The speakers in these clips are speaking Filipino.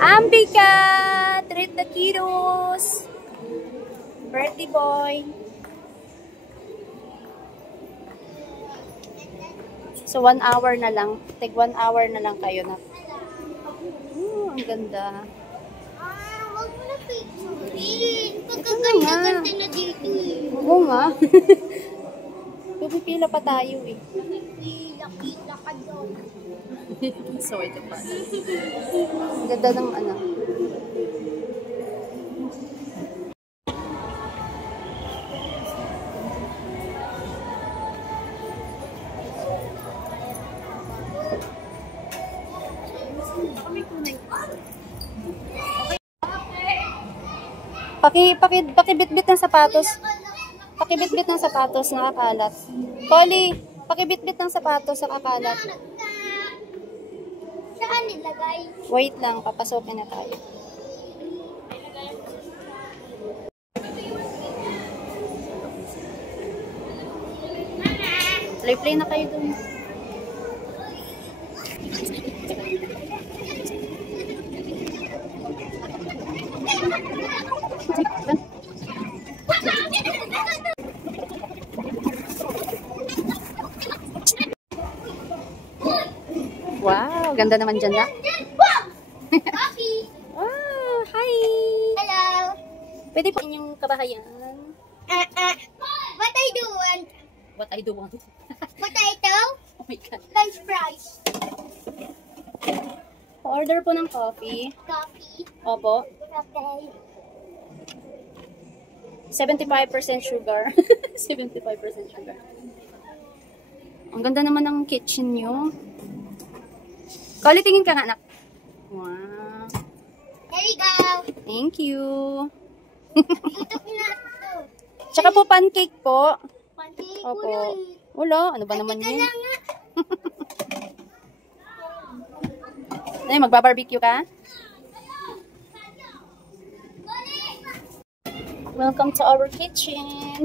Ambika! Treat the kiddos! Birthday boy! So, 1 hour na lang. Take 1 hour na lang kayo na. Ang ganda. Wag mo na picture. Pagkaganda-ganda na dito eh. Oo nga. Pupipila pa tayo eh. Pila ka daw. So, ito pa. Ang ganda ng ano. Pakibitbit ng sapatos. Pakibitbit ng sapatos, nakakalat. Polly, pakibitbit ng sapatos, nakakalat. Saan nilagay? Wait lang, papasokin na tayo. Play na kayo dun. Wow, ganda naman dyan na. Wow, hi! Hello! Pwede po inyong kabahayan. What I do want? What I do want. What I do? Oh my God. French fries. Order po ng coffee. Coffee. Opo. Okay. 75% sugar. 75% sugar. Ang ganda naman ng kitchen nyo. Kali, tingin ka nga, anak. Wow. There you go. Thank you. YouTube na ito. Tsaka po pancake po. Pancake. Opo. Wala. Ano ba naman yun? Ay, magbabarbecue ka? Welcome to our kitchen.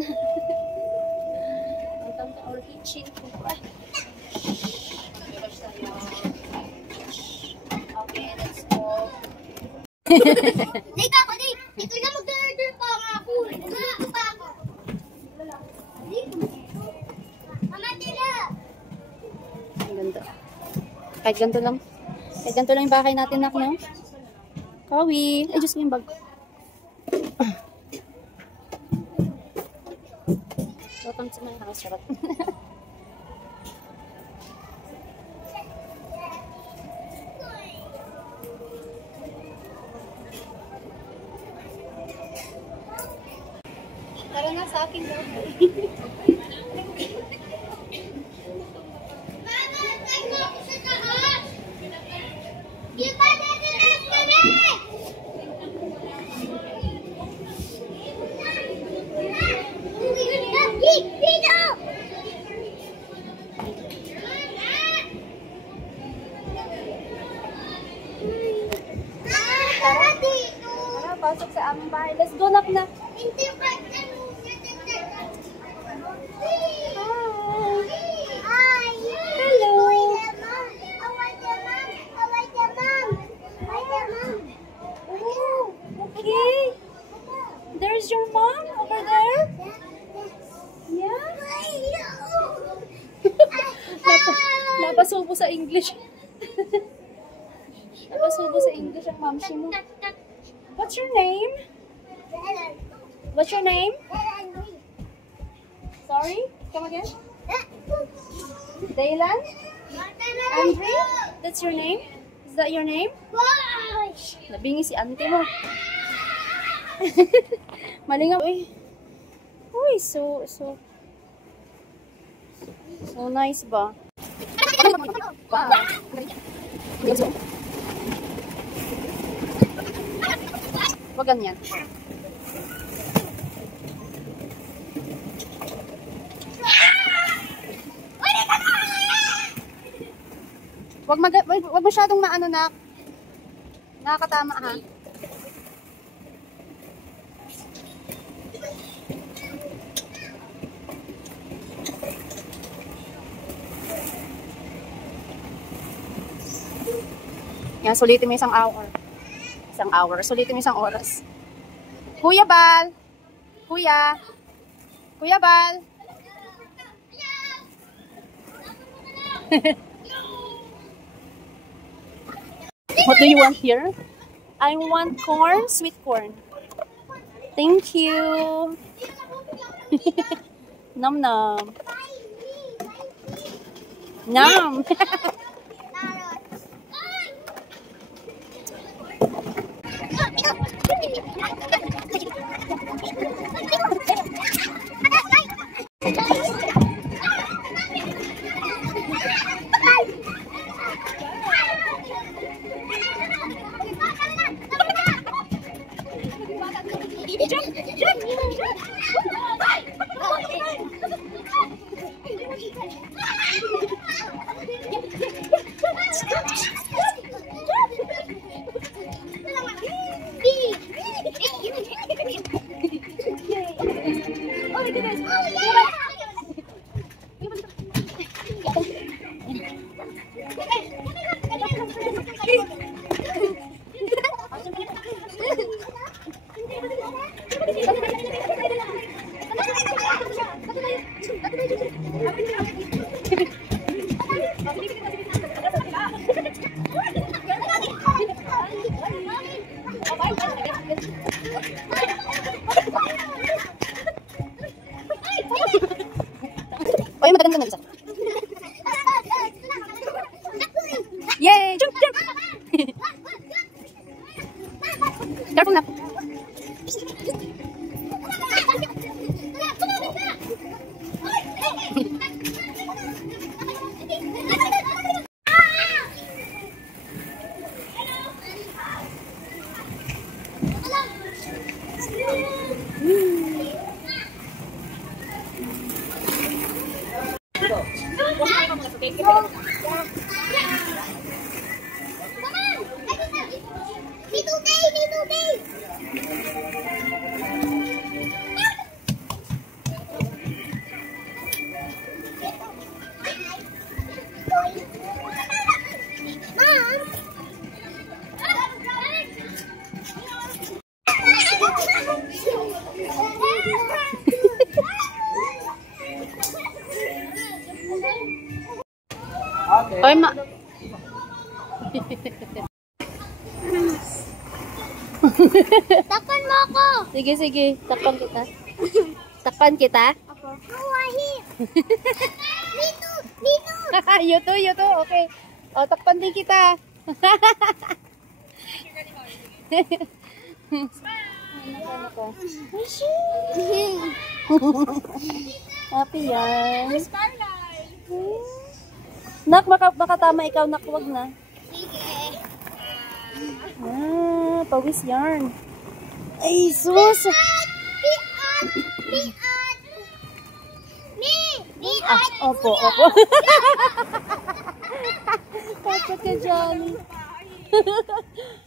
Welcome to our kitchen. Okay, let's go. Dito ako, dito. Ito na mag-order pa nga ako. Nag-order pa ako. Mama, tila. Ang ganda. Kahit ganito lang. Kahit ganito lang yung bahay natin, nak, no? Kawi. Ay, Diyos ko yung bag. Welcome to my house, Charot. Tara na sa akin daw. Mama, tayo ako sa taas. Di ba dito na kami? Dito! Tara dito! Tara, pasok sa aming bahay. Let's go, nak na. Hindi ba Hi! Hello! Okay. There's your mom over there. Yeah. Napasubo sa English. Napasubo sa English ang mom mo. What's your name? What's your name? Sorry? Come again? Daylan? Andre? That's your name? Is that your name? Nabingi si auntie mo. Malingaw. Uy, so nice ba? Wag ganyan. Wag masyadong maano na. Nakakatama ha. Yan, sulitin mo isang hour. Isang hour. Sulitin mo isang oras. Kuya Bal! Kuya! Kuya Bal! What do you want here? I want corn, sweet corn. Thank you. Nom nom. Nom. Ay, mataganda na isa. Yay! Jump, jump! Careful na. Okay. Oy, ma... Takpan mo ako! Sige, sige. Takpan kita. Takpan kita? Ako. Kawahi! Dito! Dito! You too. Okay. O, takpan din kita. Happy yan. Nak, makatama ikaw, nak, wag na. Sige. Pawis yarn. Ay, sus. Biat! Biat! Biat! Opo. Takot ka dyan.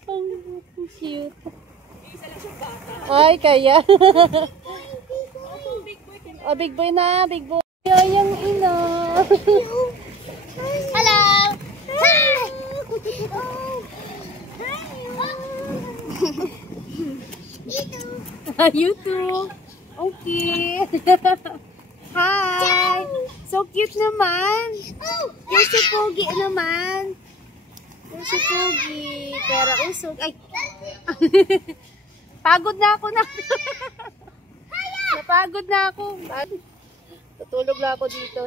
Ang cute. Ay, kaya. Oh, big boy na, big boy. Ayang ina. Hello! Hi! You too. Okay. Hi. So cute naman. You're so pogi naman. You're so pogi. Pero usog. Ay. Pagod na ako na. Napagod na ako. Tutulog na ako dito.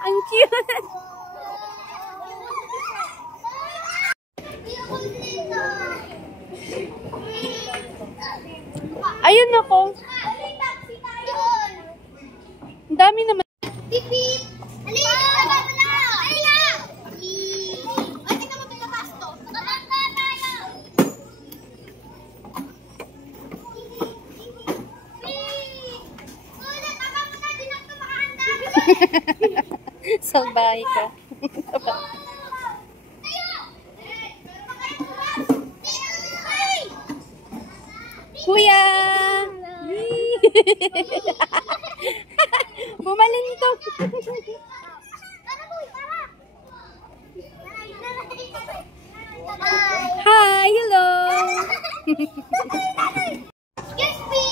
Ang cute. Ayun ako. Ang dami naman. Beep beep. Halika! Halika! Ay, tingnan mo ito pasto. Nakabangka tayo. Beep! Ulit, tama mo na. Di na ito makahanda. Salbahe ka. Kuya! Bumalintong. Hi! Hello! Excuse me!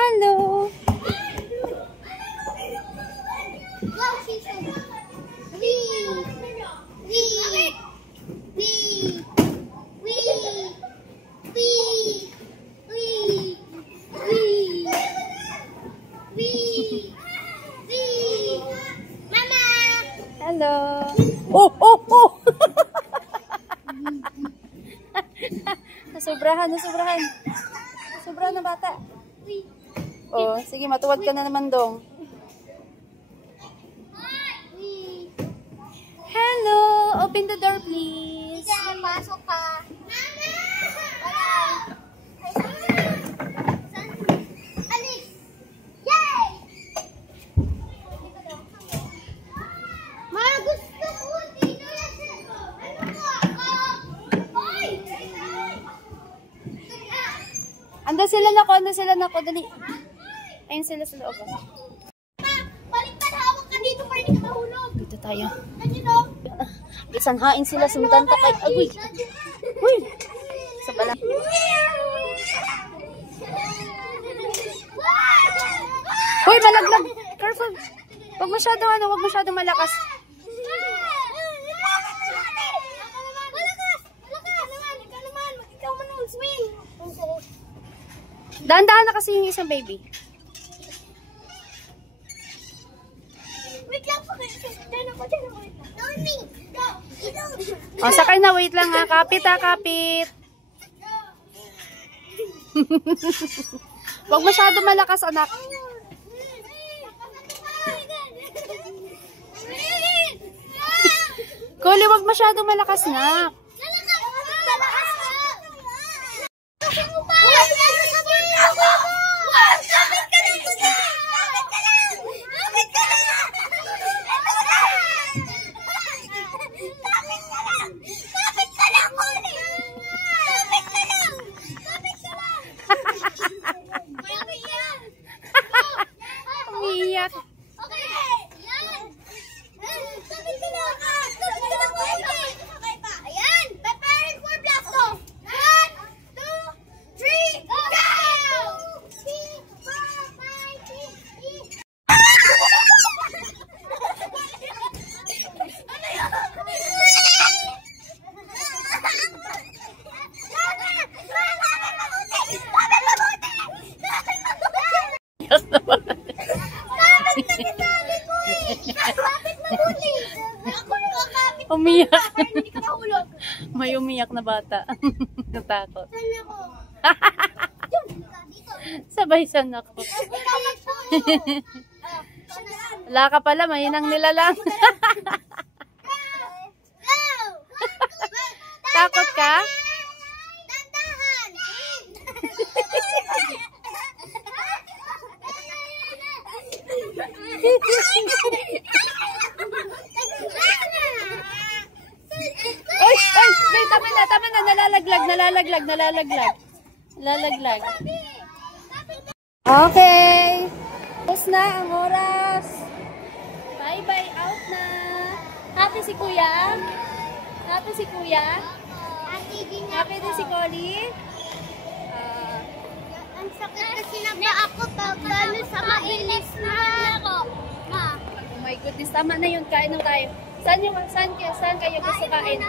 Hello! Hello! Oh! Oh! Oh! Nasubrahan, nasubrahan. Nasubrahan na bata. Oh, sige, matuwad ka na naman dong. Hello! Open the door, please. Pasok ka. Alis! Yay! Ma, gusto ko dito yan. Ano ka? Ay! Ando sila na ko, dali. Ayun sila sa loob. Ma, balik pa, hawak ka dito para hindi ka mahulog. Dito tayo. Ano? Isanhain sila, sundan ta kay agoy. Uy! Sa bala. Uy, malaglag. Careful. Wag masyadong malakas. Dahan-dahan na kasi yung isang baby. Wait lang po. Dorming. O, sakay na. Wait lang ha. Kapit ha, kapit. Wag masyadong malakas, anak. Kuli, wag masyadong malakas na. Umiyak. Ayan, preparing for blast off. 1, 2, 3, go! 3, 4, 5, 6, 8. Umiyak. May umiyak na bata. Natakot. Sabay-san ako. Wala ka pala, mahinang nila lang. Takot ka? Oy, wait, tama na, nalalaglag. Okay. Tapos na ang oras. Bye-bye, out na. Happy si Kuya? Happy din si Collie? Ang sakit kasi na ba ako pag gano'n sa mainis na ako. Ma. Oh my goodness, tama na yun. Kain na tayo. Saan kayo gusto kain?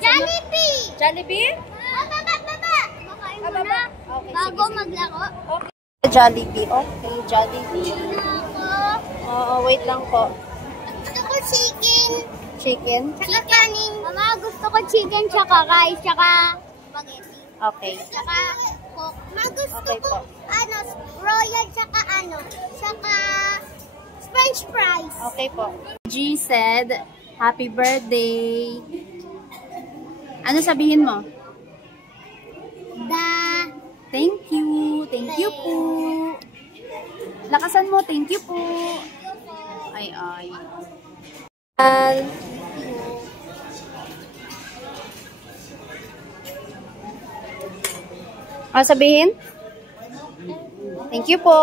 Jollibee! Jollibee? Baba! Makain mo na. Okay, Bago sige. maglaro. Okay. Jollibee. Okay, Jollibee. Ako. Oo, wait lang po. Gusto ko chicken. Chicken? Tsaka kanin. Mama, gusto ko chicken, tsaka rice, tsaka spaghetti. Okay. Tsaka coke. Ma, gusto Okay ko, po. royal, tsaka french fries. Okay po. G said, Happy birthday. Ano sabihin mo? Thank you. Thank you po. Lakasan mo. Thank you po. Ay. Ano sabihin? Thank you po.